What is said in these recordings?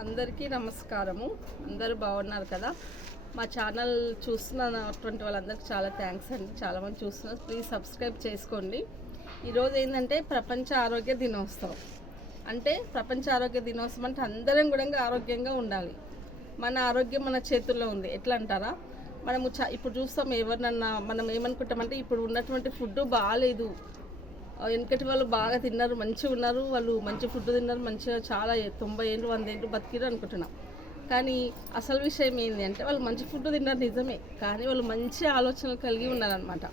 అందరికీ నమస్కారము. అందరూ బాగున్నారు కదా? మా ఛానల్ చూస్తున్నటువంటి వాళ్ళందరికీ చాలా థ్యాంక్స్ అండి. చాలామంది చూస్తున్నారు. ప్లీజ్ సబ్స్క్రైబ్ చేసుకోండి. ఈరోజు ఏంటంటే ప్రపంచ ఆరోగ్య దినోత్సవం. అంటే ప్రపంచ ఆరోగ్య దినోత్సవం అంటే అందరం కూడా ఆరోగ్యంగా ఉండాలి. మన ఆరోగ్యం మన చేతుల్లో ఉంది. ఎట్లా అంటారా? మనము చ ఇప్పుడు చూస్తాం ఎవరినన్నా మనం ఏమనుకుంటామంటే ఇప్పుడు ఉన్నటువంటి ఫుడ్ బాగాలేదు వెనకటి వాళ్ళు బాగా తిన్నారు మంచిగా ఉన్నారు వాళ్ళు మంచి ఫుడ్ తిన్నారు మంచిగా చాలా తొంభై ఏళ్ళు వంద ఏళ్ళు బతికిరు అనుకుంటున్నాం. కానీ అసలు విషయం ఏంటి అంటే వాళ్ళు మంచి ఫుడ్ తిన్నారు నిజమే కానీ వాళ్ళు మంచి ఆలోచనలు కలిగి ఉన్నారనమాట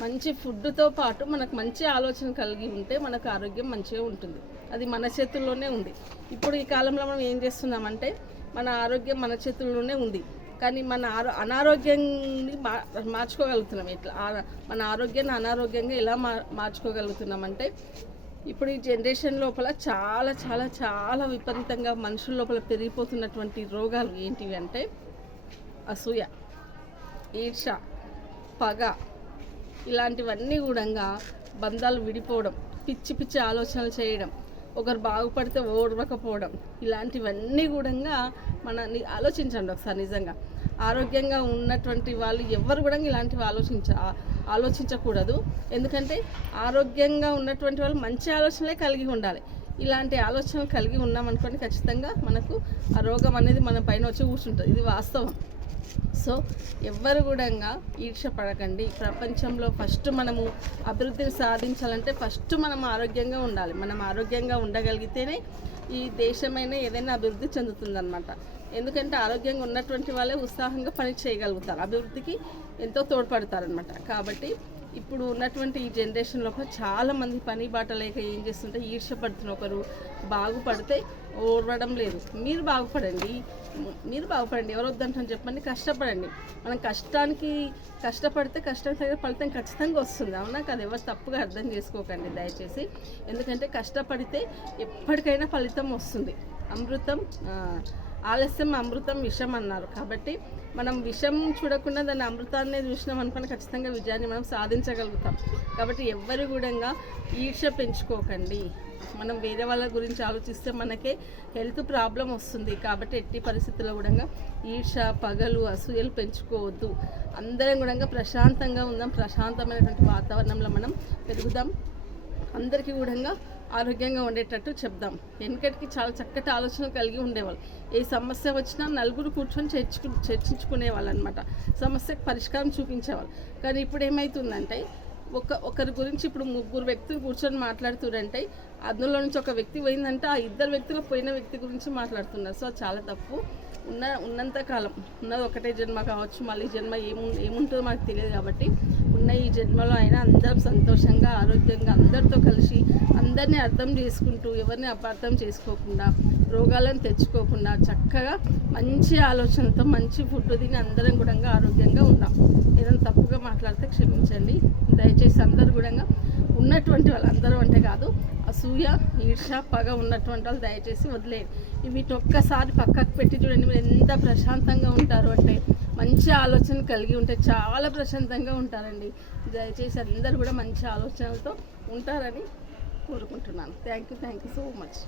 మంచి ఫుడ్తో పాటు మనకు మంచి ఆలోచన కలిగి ఉంటే మనకు ఆరోగ్యం మంచిగా ఉంటుంది. అది మన చేతుల్లోనే ఉంది. ఇప్పుడు ఈ కాలంలో మనం ఏం చేస్తున్నామంటే మన ఆరోగ్యం మన చేతుల్లోనే ఉంది. కానీ మన ఆరో అనారోగ్యాన్ని మా మార్చుకోగలుగుతున్నాం. ఇట్లా మన ఆరోగ్యాన్ని అనారోగ్యంగా ఎలా మా మార్చుకోగలుగుతున్నామంటే ఇప్పుడు ఈ జనరేషన్ లోపల చాలా చాలా చాలా విపరీతంగా మనుషుల లోపల పెరిగిపోతున్నటువంటి రోగాలు ఏంటివి అంటే అసూయ ఈర్ష పగ ఇలాంటివన్నీ కూడా బంధాలు విడిపోవడం పిచ్చి పిచ్చి ఆలోచనలు చేయడం ఒకరు బాగుపడితే ఓడవకపోవడం. ఇలాంటివన్నీ కూడా మనని ఆలోచించండి ఒకసారి నిజంగా. ఆరోగ్యంగా ఉన్నటువంటి వాళ్ళు ఎవరు కూడా ఇలాంటివి ఆలోచించ ఆలోచించకూడదు. ఎందుకంటే ఆరోగ్యంగా ఉన్నటువంటి వాళ్ళు మంచి ఆలోచనలే కలిగి ఉండాలి. ఇలాంటి ఆలోచనలు కలిగి ఉన్నామనుకోండి ఖచ్చితంగా మనకు ఆ రోగం అనేది మన పైన వచ్చి కూర్చుంటుంది. ఇది వాస్తవం. సో ఎవ్వరు కూడా ఈర్ష పడకండి. ప్రపంచంలో ఫస్ట్ మనము అభివృద్ధిని సాధించాలంటే ఫస్ట్ మనం ఆరోగ్యంగా ఉండాలి. మనం ఆరోగ్యంగా ఉండగలిగితేనే ఈ దేశమైన ఏదైనా అభివృద్ధి చెందుతుందన్నమాట. ఎందుకంటే ఆరోగ్యంగా ఉన్నటువంటి వాళ్ళే ఉత్సాహంగా పని చేయగలుగుతారు. అభివృద్ధికి ఎంతో తోడ్పడతారనమాట కాబట్టి ఇప్పుడు ఉన్నటువంటి ఈ జనరేషన్లో లోపల చాలా మంది పని బాట లేక ఏం చేస్తుంటే ఈర్ష్యపడుతున్న ఒకరు బాగుపడితే ఓడవడం లేదు. మీరు బాగుపడండి. మీరు బాగుపడండి. ఎవరు వద్దంటారని చెప్పండి. కష్టపడండి. మనం కష్టానికి కష్టపడితే కష్టానికి తగిన ఫలితం ఖచ్చితంగా వస్తుంది. అవునా కాదు? ఎవరు తప్పుగా అర్థం చేసుకోకండి దయచేసి. ఎందుకంటే కష్టపడితే ఎప్పటికైనా ఫలితం వస్తుంది. అమృతం ఆలస్యం అమృతం విషం అన్నారు. కాబట్టి మనం విషం చూడకుండా దాన్ని అమృతాన్ని చూసినాం అనుకుని ఖచ్చితంగా విజయాన్ని మనం సాధించగలుగుతాం. కాబట్టి ఎవ్వరు కూడా ఈర్ష పెంచుకోకండి. మనం వేరే వాళ్ళ గురించి ఆలోచిస్తే మనకే హెల్త్ ప్రాబ్లం వస్తుంది. కాబట్టి ఎట్టి పరిస్థితుల్లో కూడా ఈర్ష పగలు అసూయలు పెంచుకోవద్దు. అందరం కూడా ప్రశాంతంగా ఉందాం. ప్రశాంతమైనటువంటి వాతావరణంలో మనం పెరుగుదాం. అందరికీ కూడా ఆరోగ్యంగా ఉండేటట్టు చెప్దాం. వెనకటికి చాలా చక్కటి ఆలోచన కలిగి ఉండేవాళ్ళు. ఏ సమస్య వచ్చినా నలుగురు కూర్చొని చర్చకు చర్చించుకునేవాళ్ళు అనమాట సమస్యకు పరిష్కారం చూపించేవాళ్ళు. కానీ ఇప్పుడు ఏమవుతుందంటే ఒక ఒకరి గురించి ఇప్పుడు ముగ్గురు వ్యక్తులు కూర్చొని మాట్లాడుతున్నారంటే అందులో నుంచి ఒక వ్యక్తి పోయిందంటే ఆ ఇద్దరు వ్యక్తులు పోయిన వ్యక్తి గురించి మాట్లాడుతున్నారు. సో చాలా తప్పు. ఉన్న ఉన్నంత కాలం ఉన్నది ఒకటే జన్మ కావచ్చు మళ్ళీ జన్మ ఏము ఏముంటుందో మాకు తెలియదు కాబట్టి ఉన్న ఈ జన్మలో అయినా అందరం సంతోషంగా ఆరోగ్యంగా అందరితో కలిసి అందరినీ అర్థం చేసుకుంటూ ఎవరిని అపార్థం చేసుకోకుండా రోగాలను తెచ్చుకోకుండా చక్కగా మంచి ఆలోచనతో మంచి ఫుడ్ తిని అందరం కూడా ఆరోగ్యంగా ఉందాం. ఏదైనా తప్పుగా మాట్లాడితే క్షమించండి. దయచేసి అందరు కూడా ఉన్నటువంటి వాళ్ళందరూ అంటే కాదు అసూయ ఈర్ష పగ ఉన్నటువంటి వాళ్ళు దయచేసి వదిలేయండి. వీటి ఒక్కసారి పక్కకు పెట్టి చూడండి మీరు ఎంత ప్రశాంతంగా ఉంటారు అంటే మంచి ఆలోచన కలిగి ఉంటే చాలా ప్రశాంతంగా ఉంటారండి. దయచేసి అందరూ కూడా మంచి ఆలోచనలతో ఉంటారని కోరుకుంటున్నాను. Thank you thank you so much